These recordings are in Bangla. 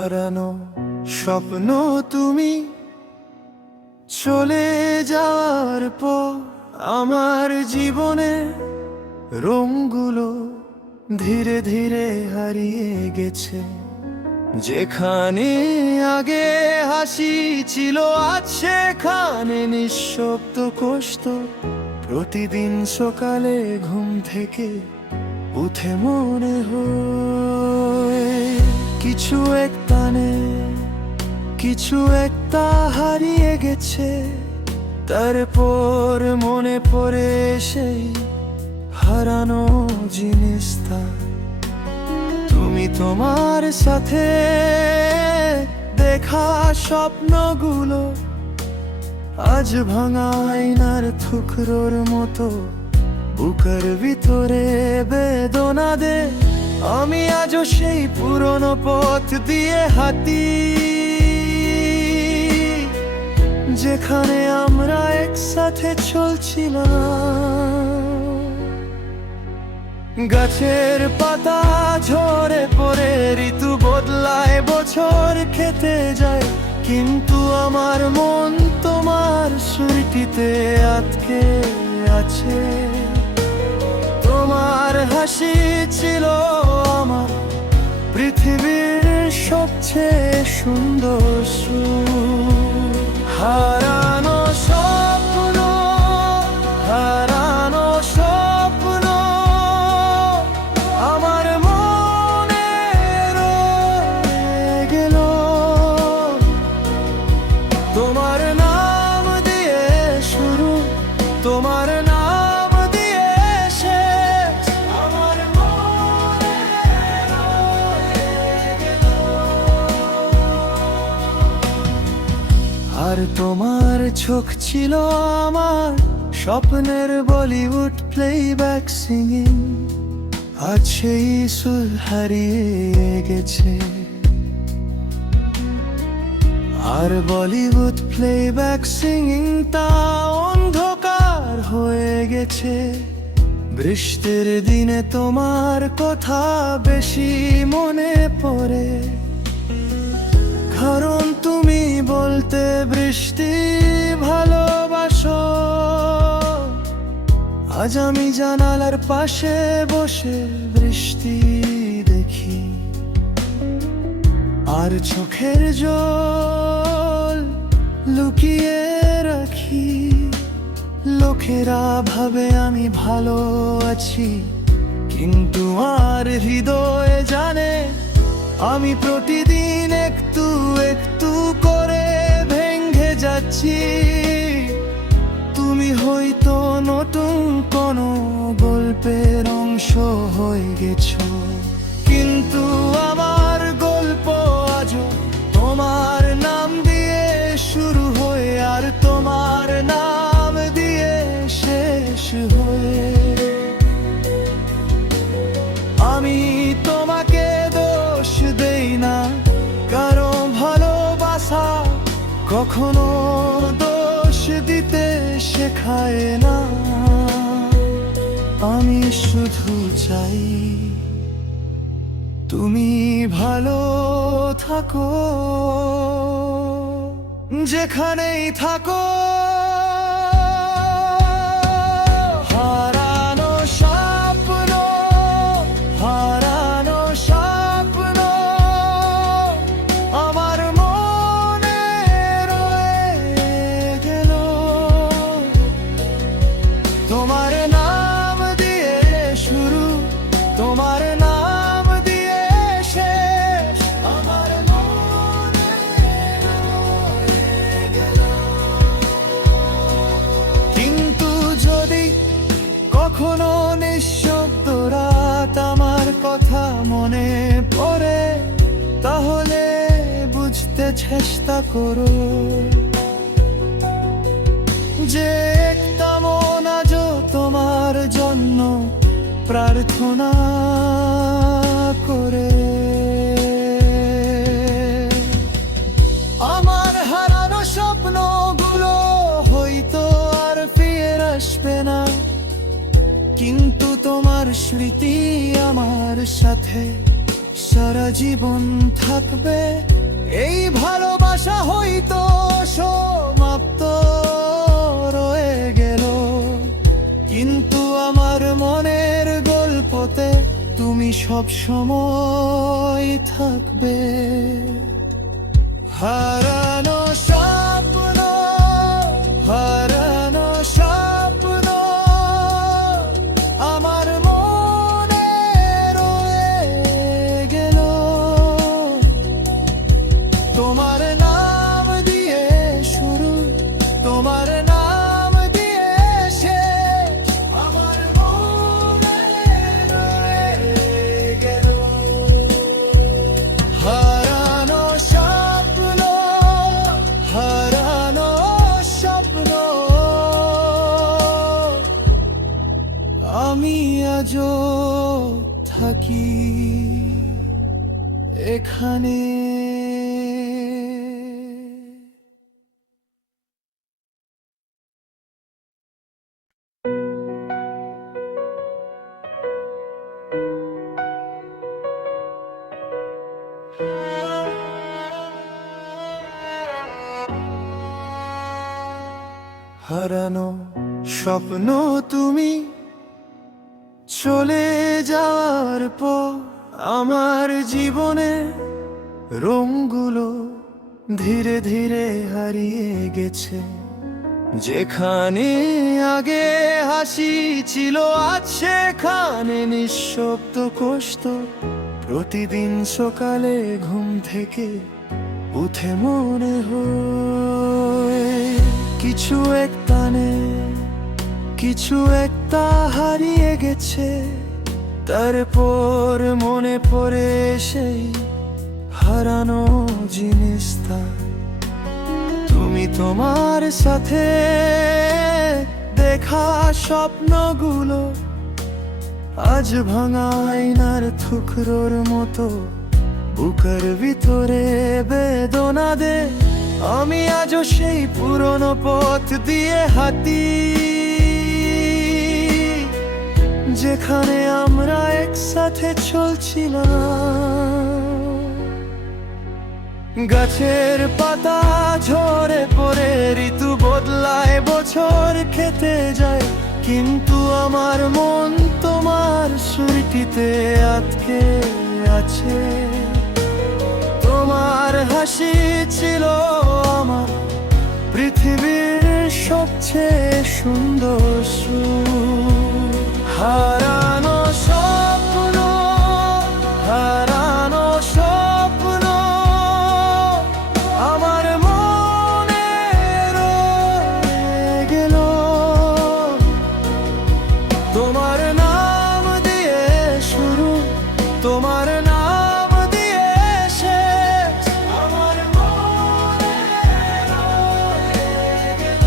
হারানো স্বপ্ন তুমি চলে যাওয়ার পর আমার জীবনে রঙগুলো ধীরে ধীরে হারিয়ে গেছে। যেখানে আগে হাসি ছিল আজ সেখানে নিঃশব্দ কষ্ট। প্রতিদিন সকালে ঘুম থেকে উঠে মনে হয় কিছু একটা নেই, কিছু একটা হারিয়ে গেছে। তারপর মনে পড়ে সেই হারানো জিনিসটা। তুমি তোমার সাথে দেখা স্বপ্নগুলো আজ ভাঙা আয়নার টুকরোর মতো বুকের ভিতরে বেদনা দে। আমি আজও সেই পুরনো পথ দিয়ে হাঁটি যেখানে আমরা একসাথে চলছিলাম। গাছের পাতা ঝরে পড়ে ঋতু বদলায়, বছর কেটে যায়, কিন্তু আমার মন তোমার স্মৃতিতে আটকে আছে। তোমার হাসি ছিল আমার পৃথিবীর সবচেয়ে সুন্দর সুর। হারানো স্বপ্ন, হারানো স্বপ্ন আমার মনে রয়ে গেল। তোমার নাম দিয়ে শুরু, তোমার নাম দিয়ে শেষ, আমার মনে রয়ে গেল। আর তোমার চোখ ছিল আমার স্বপ্নের বলিউড প্লেব্যাক সিঙ্গিং। আজ সেই সুর হারিয়ে গেছে। আর বলিউড প্লেব্যাক সিঙ্গিং তা অন্ধকার হয়ে গেছে। বৃষ্টির দিনে তোমার কথা বেশি মনে পড়ে, কারণ তুমি বলতে বৃষ্টি ভালোবাসো। আজ আমি জানালার পাশে বসে বৃষ্টি দেখি, আর চোখের জল লুকিয়ে রাখি। লোকেরা ভাবে আমি ভালো আছি, কিন্তু আর হৃদয় জানে আমি প্রতিদিন একটু একটু করে ভেঙে যাচ্ছি। তুমি হয়তো নতুন কোনো গল্পের অংশ হয়ে গেছো, কিন্তু আমার গল্প আজও তোমার নাম দিয়ে শুরু হয়ে আর তোমার নাম দিয়ে শেষ হয়ে। আমি তোমাকে দোষ দেই না, কারো ভালোবাসা কখনো দোষ দিতে শেখায় না। আমি শুধু চাই তুমি ভালো থাকো, যেখানেই থাকো। হারানো স্বপ্ন, হারানো স্বপ্ন আমার মনে রয়ে গেল। তোমার নাম দিয়ে শুরু, তোমার নাম দিয়ে শেষ, আমার মনে রয়ে গেল। কিন্তু যদি কখনো নিঃশব্দ রাত আমার কথা মনে পড়ে, তাহলে বুঝতে চেষ্টা করো যে একটা মন আজও তোমার জন্য প্রার্থনা করে। আমার হারানো স্বপ্নগুলো হয়তো আর ফিরে আসবে না, কিন্তু তোমার স্মৃতি আমার সাথে সারা জীবন থাকবে। এই ভালোবাসা হয়তো সমাপ্ত রয়ে গেল, কিন্তু আমার মনের গল্পতে তুমি সব সময় থাকবে। হারানো স্বপ্ন, হারানো স্বপ্ন আমার মনে রয়ে গেল। তোমার নাম দিয়ে শুরু, তোমার নাম দিয়ে শেষ, আমার মনে রয়ে গেল। হারানো স্বপ্ন, হারানো স্বপ্ন আমি আজও থাকি এখানে। হারানো স্বপ্ন তুমি চলে যাওয়ার পর আমার জীবনে রঙগুলো ধীরে ধীরে হারিয়ে গেছে। যেখানে আগে হাসি ছিল আজ সেখানে নিঃশব্দ কষ্ট। প্রতিদিন সকালে ঘুম থেকে উঠে মনে হয় কিছু একটা নেই, কিছু একটা হারিয়ে গেছে। তারপর মনে পড়ে সেই হারানো জিনিসটা। তুমি তোমার সাথে দেখা স্বপ্নগুলো আজ ভাঙা আয়নার টুকরোর মতো বুকের ভিতরে বেদনা দে। আমি আজও সেই পুরনো পথ দিয়ে হাঁটি, যেখানে আমরা একসাথে চলছিলাম। গাছের পাতা ঝরে পড়ে, ঋতু বদলায়, বছর কেটে যায়, কিন্তু আমার মন তোমার স্মৃতিতে আটকে আছে। তোমার হাসি ছিল আমার পৃথিবীর সবচেয়ে সুন্দর সুর। হারানো স্বপ্ন, হারানো স্বপ্ন আমার মনে রয়ে গেল। তোমার নাম দিয়ে শুরু, তোমার নাম দিয়ে শেষ, আমার মনে রয়ে গেল।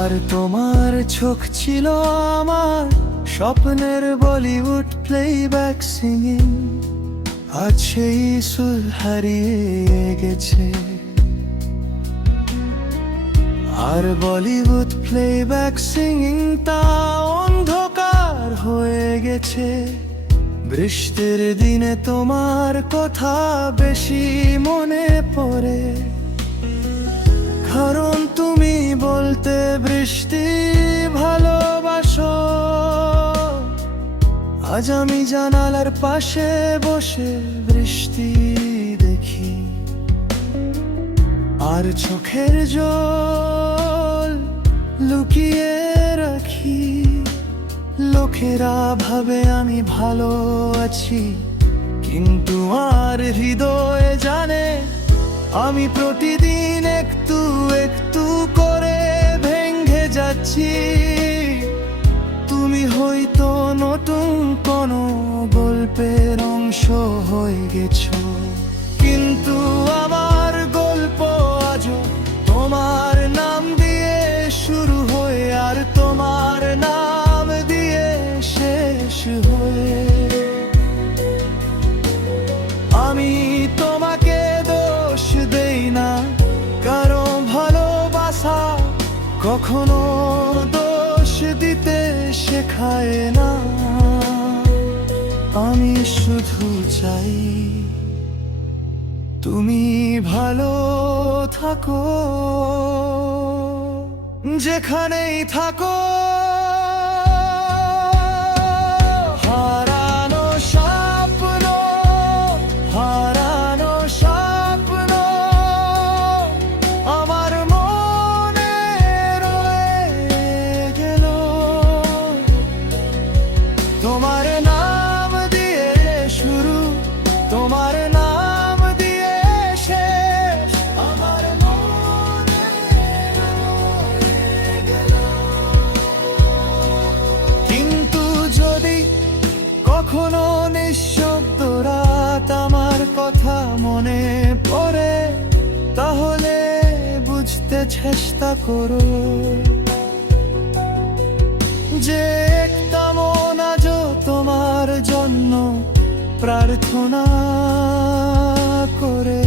আর তোমার চোখ ছিল আমার স্বপ্নের বলিউড প্লেব্যাক সিঙ্গিং। আজ সেই সুর হারিয়ে গেছে, আর বলিউড প্লেব্যাক সিঙ্গিং তা অন্ধকার হয়ে গেছে। বৃষ্টির দিনে তোমার কথা বেশি মনে পড়ে, কারণ তুমি বলতে বৃষ্টি ভালোবাসো। আজ আমি জানালার পাশে বসে বৃষ্টি দেখি, আর চোখের জল লুকিয়ে রাখি। লোকেরা ভাবে আমি ভালো আছি, কিন্তু আর হৃদয় জানে আমি প্রতিদিন একটু একটু করে ভেঙে যাচ্ছি। তুমি হয়তো নতুন কোনো গল্পের অংশ হয়ে গেছো, কিন্তু আমার গল্প আজও তোমার নাম দিয়ে শুরু হয়ে আর তোমার নাম দিয়ে শেষ হয়ে। আমি তোমাকে দোষ দেই না, কারো ভালোবাসা কখনো দোষ দিতে শেখায় না। আমি শুধু চাই তুমি ভালো থাকো, যেখানেই থাকো। হারানো স্বপ্ন, হারানো স্বপ্ন আমার মনে রয়ে গেল। তোমার নাম দিয়ে শুরু, তোমার নাম দিয়ে শেষ, আমার মনে রয়ে গেল। কিন্তু যদি কখনো নিঃশব্দ রাত আমার কথা মনে পড়ে, তাহলে বুঝতে চেষ্টা করো যে একটা মন আজও তোমার জন্য প্রার্থনা করে।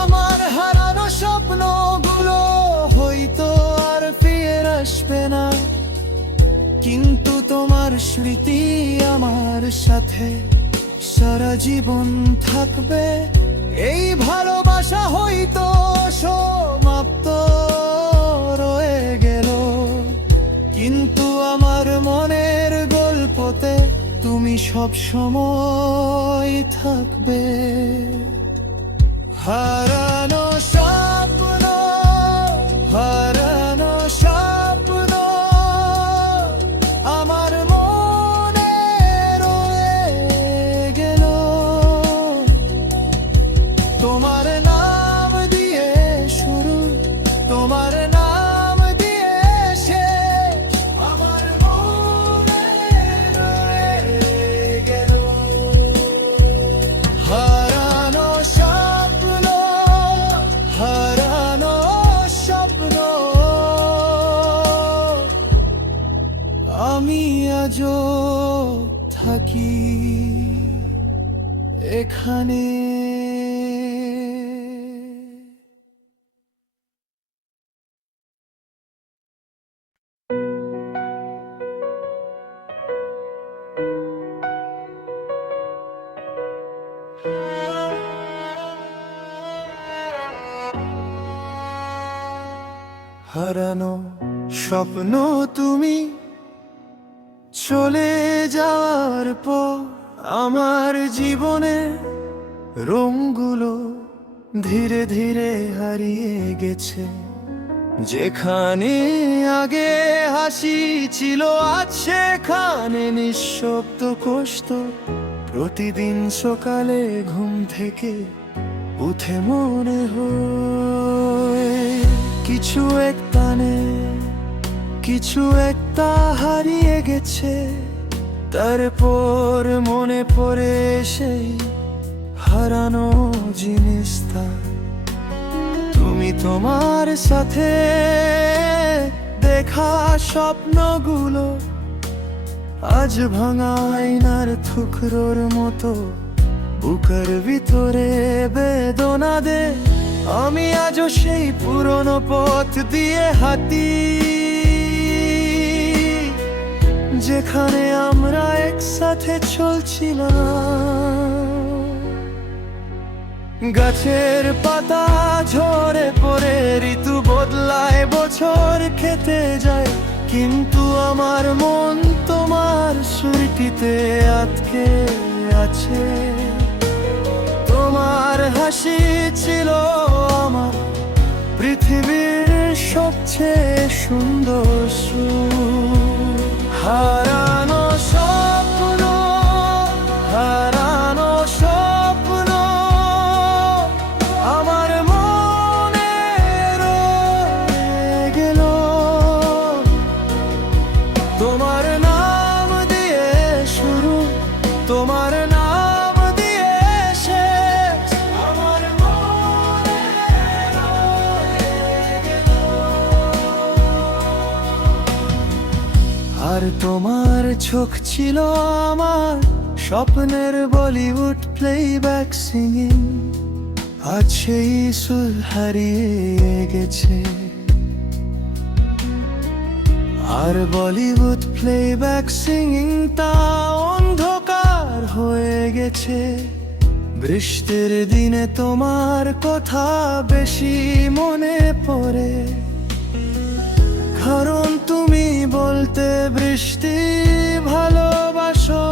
আমার হারানো স্বপ্নগুলো হয়তো আর ফিরে আসবে না, কিন্তু তোমার স্মৃতি আমার সাথে সারা জীবন থাকবে। এই ভালোবাসা হয়তো সমাপ্ত রয়ে গেল, কিন্তু আমার মনের গল্পতে তুমি সব সময় থাকবে। হারানো স্বপ্ন, হারানো স্বপ্ন আমার মনে রয়ে গেল। তোমার নাম দিয়ে শুরু, তোমার নাম দিয়ে শেষ, আমার মনে রয়ে গেল। হারানো স্বপ্ন, হারানো স্বপ্ন আমি আজও থাকি এখানে। হারানো স্বপ্ন তুমি চলে যাওয়ার পর আমার জীবনে রঙগুলো ধীরে ধীরে হারিয়ে গেছে। যেখানে আগে হাসি ছিল আজ সেখানে নিঃশব্দ কষ্ট। প্রতিদিন সকালে ঘুম থেকে উঠে মনে হয় কিছু একটা নেই, কিছু একটা হারিয়ে গেছে। তারপর মনে পড়ে সেই হারানো জিনিসটা। তুমি তোমার সাথে দেখা স্বপ্নগুলো আজ ভাঙা আয়নার টুকরোর মতো বুকের ভিতরে বেদনা দে। আমি আজও সেই পুরনো পথ দিয়ে হাঁটি, যেখানে আমরা একসাথে চলছিলাম। গাছের পাতা ঝরে পড়ে, ঋতু বদলায়, বছর কেটে যায়, কিন্তু আমার মন তোমার স্মৃতিতে আটকে আছে। তোমার হাসি ছিল আমার পৃথিবীর সবচেয়ে সুন্দর সুর। হারানো স্বপ্ন, হারানো স্বপ্ন আমার মনে রয়ে গেল। তোমার নাম দিয়ে শুরু, তোমার নাম দিয়ে শেষ, আমার মনে রয়ে গেল। আর তোমার চোখ ছিল আমার স্বপ্নের বলিউড প্লেব্যাক সিঙ্গিং। আজ সেই সুর হারিয়ে গেছে, আর বলিউড প্লেব্যাক সিঙ্গিং তা অন্ধকার হয়ে গেছে। বৃষ্টির দিনে তোমার কথা বেশি মনে পড়ে, কারণ তুমি বলতে বৃষ্টি ভালোবাসো।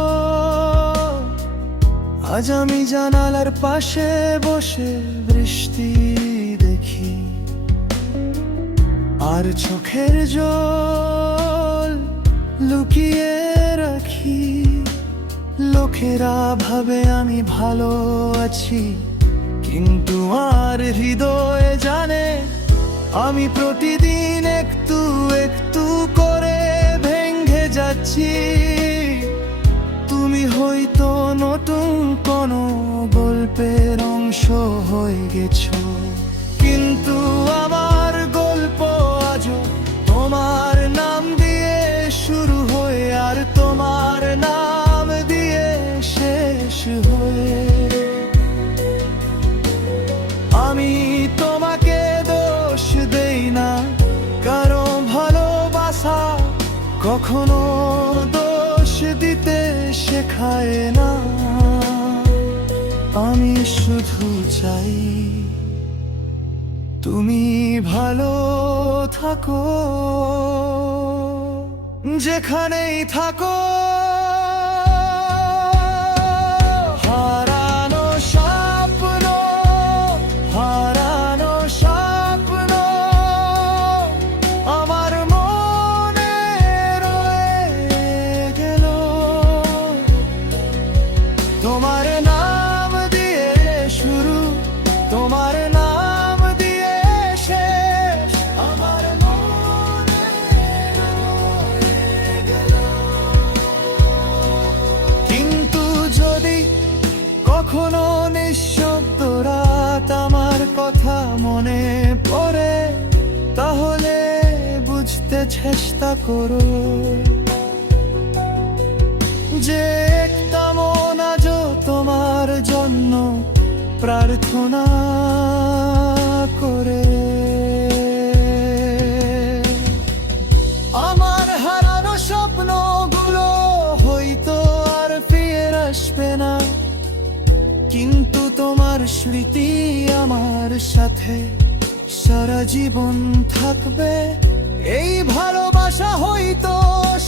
আজ আমি জানালার পাশে বসে বৃষ্টি দেখি, আর চোখের জল লুকিয়ে রাখি। লোকেরা ভাবে আমি ভালো আছি, কিন্তু আর হৃদয়ে জানে আমি প্রতিদিন একটু একটু করে ভেঙে যাচ্ছি। তুমি হয়তো নতুন কোনো গল্পের অংশ হয়ে গেছো, কিন্তু আমার গল্প আজও তোমার নাম দিয়ে শুরু হয়ে আর তোমার নাম দিয়ে শেষ হয়ে। আমি তোমাকে দোষ দেই না, কারণ ভালোবাসা কখনো দোষ দিতে শেখায় না। আমি শুধু চাই তুমি ভালো থাকো, যেখানেই থাকো। হারানো স্বপ্ন, হারানো স্বপ্ন আমার মনে রয়ে গেল। তোমার নাম দিয়ে শুরু, তোমার নাম দিয়ে শেষ, আমার মনে রয়ে গেল। কিন্তু যদি কখনো নিঃশব্দ রাত আমার কথা মনে পড়ে, তাহলে বুঝতে চেষ্টা করো যে একটা মন আজও তোমার জন্য প্রার্থনা করে। আমার হারানো স্বপ্নগুলো হয়তো আর ফিরে আসবে না, কিন্তু তোমার স্মৃতি আমার সাথে সারা জীবন থাকবে। এই ভালোবাসা হয়তো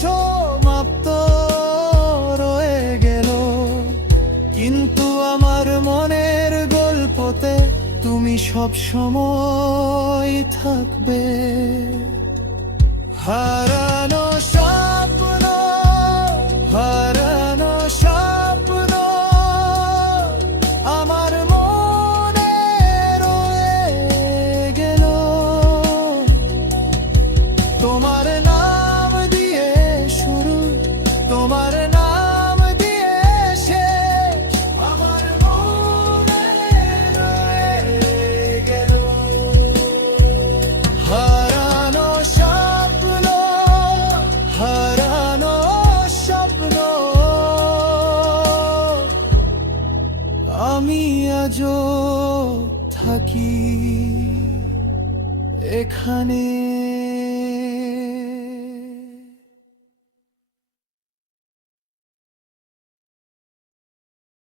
সমাপ্ত রয়ে গেল, কিন্তু আমার মনের গল্পতে তুমি সব সময় থাকবে। হারানো স্বপ্ন, হারানো স্বপ্ন আমার মনে রয়ে গেল। তোমার নাম দিয়ে শুরু, তোমার নাম দিয়ে শেষ, আমার মনে রয়ে গেল। হারানো স্বপ্ন, হারানো স্বপ্ন আমি আজও থাকি এখানে।